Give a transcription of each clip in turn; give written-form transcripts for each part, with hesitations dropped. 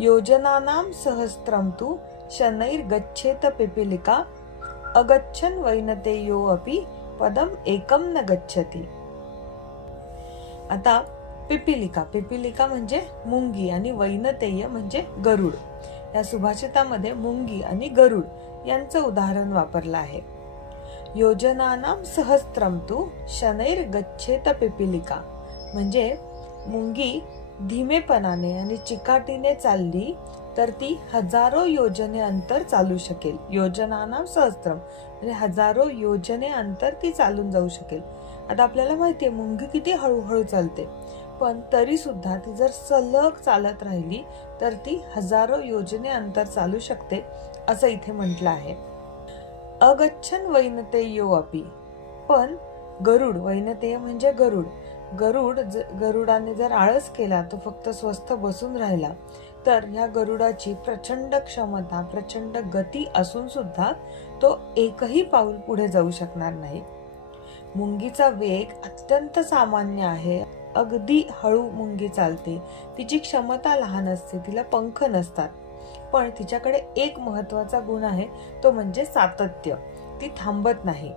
योजनानां सहस्त्रं तु शनैर्गच्छेत पिपीलिका अगच्छन् वैनतेयो अपि पदम एकम न गच्छति। आता पिपीलिका, पिपीलिका म्हणजे मुंगी आणि वैनतेय म्हणजे गरुड। या सुभाषितामध्ये मुंगी आणि गरुड यांचं उदाहरण वापरलं आहे। योजनानां सहस्त्रम तु शनैर्गच्छेत पिपीलिका म्हणजे मुंगी धीमेपणाने आणि चिकाटीने चालली तर ती हजारो योजने अंतर चालू शकेल। योजनानां सहस्त्रम म्हणजे हजारो योजने अंतर ती चालून जाऊ शकेल। आता आपल्याला माहितीये मुंगी किती हळूहळू चालते, पण तरी सुद्धा ती जर सलग चालत राहिली तर ती हजारो योजने अंतर चालू शकते असं इथे म्हटलं आहे। अगच्छन् वैनतेयो अपि, पण गरुड, वैनतेय म्हणजे गरुड, गरुडाने जर आळस केला तो फक्त स्वस्थ बसून राहिला तर या गरुडाची प्रचंड क्षमता, प्रचंड गती असून सुद्धा तो एकही पाऊल पुढे जाऊ शकणार नाही। मुंगीचा वेग अत्यंत सामान्य आहे, अगदी हळू मुंगी चालते, तिची क्षमता लहान असते, तिला पंख नसतात, पण तिच्याकडे एक महत्वाचा गुण आहे तो म्हणजे सातत्य, ती थांबत नाही।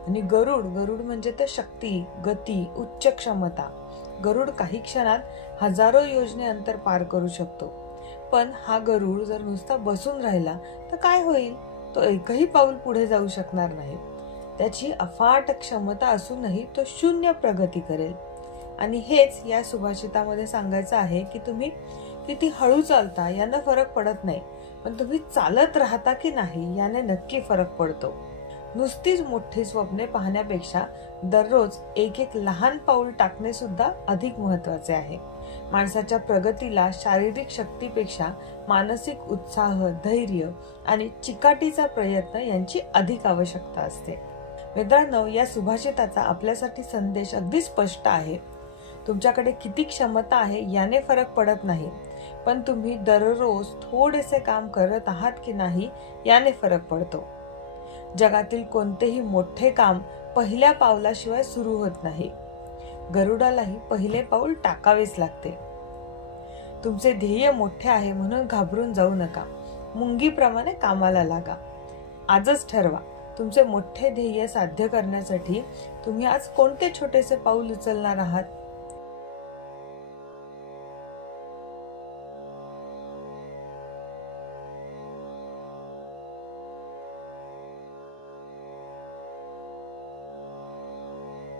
आणि गरुड म्हणजे तर शक्ती, गती, उच्च क्षमता। गरुड काही क्षणात हजारो योजने अंतर पार करू शकतो, पण हा गरुड जर नुसता बसून राहिला तर काय होईल, तो एकही पाऊल पुढे जाऊ शकणार नाही। त्याची अफाट क्षमता असूनही तो शून्य प्रगती करेल। आणि हेच या सुभाषितामध्ये सांगायचं आहे की तुम्ही किती हळू चालता यानं फरक पडत नाही, पण तुम्ही चालत राहता की नाही याने नक्की फरक पडतो। नुसतीच मोठी स्वप्ने पाहण्यापेक्षा दररोज एक एक लहान पाऊल टाकणे सुद्धा अधिक महत्वाचे आहे। माणसाच्या प्रगतीला शारीरिक शक्तीपेक्षा मानसिक उत्साह, धैर्य आणि चिकाटीचा प्रयत्न यांची अधिक आवश्यकता असते। मित्रांनो, या सुभाषिताचा आपल्यासाठी संदेश अगदी स्पष्ट आहे। तुमच्याकडे किती क्षमता आहे याने फरक पडत नाही, पण तुम्ही दररोज थोडेसे काम करत आहात की नाही याने फरक पडतो। जगातील कोणतेही मोठे काम पहिल्या पावलाशिवाय सुरू होत नाही, गरुडालाही पहिले पाऊल टाकावेच लागते। तुमचे ध्येय मोठे आहे म्हणून घाबरून जाऊ नका, मुंगीप्रमाणे कामाला लागा। आजच ठरवा तुमचे मोठे ध्येय साध्य करण्यासाठी तुम्ही आज कोणते छोटेसे पाऊल उचलणार आहात।